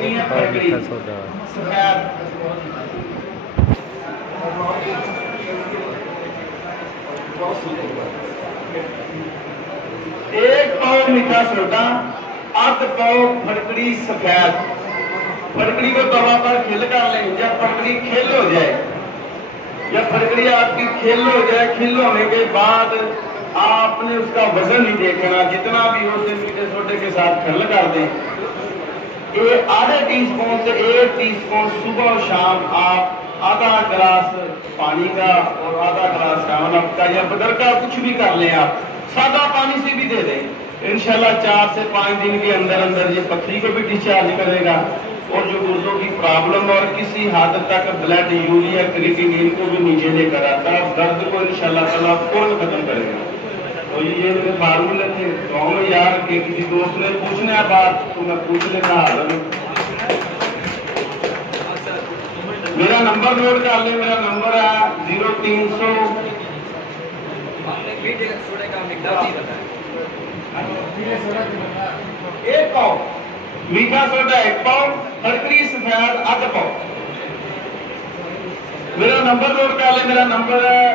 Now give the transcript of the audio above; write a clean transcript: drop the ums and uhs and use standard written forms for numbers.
लेनी है फटकड़ी सफेद। 1 पाव मीठा सोडा, आध पाव फटकड़ी सफेद। फटकड़ी को तवा पर खिल कर लें। जब फटकड़ी खिल हो जाए या फटकड़ी आपकी खिल हो जाए, खिल होने के बाद आपने उसका वजन नहीं देखना, जितना भी हो उसे मीठे सोडे के साथ खिल कर दें। ये आधे टीस्पून से 1 टीस्पून सुबह और शाम आप आधा गिलास पानी का और आधा गिलास चावल का या बदर का कुछ भी कर लें। आप सादा पानी से भी दे दें। इंशाल्लाह 4 से 5 दिन के अंदर अंदर ये पथरी को भी डिस्चार्ज करेगा और जो गुर्दों की प्रॉब्लम और किसी हद तक ब्लड यूरिया क्रिएटिनिन को भी नीचे लेकर आता है, दर्द को इंशाल्लाह ताला फौरन खत्म करेगा। तो ये मेरे फार्मूले थे गाँव में यार के किसी दोस्त ने पूछना है बात तो मैं पूछ लेना हाजिर हूं। मेरा नंबर नोट कर ले। मेरा नंबर है 0300 1 पाव मीठा सोडा, 1 पाव फटकड़ी सफेद, आधा पाव। मेरा नंबर नोट कर ले। मेरा नंबर है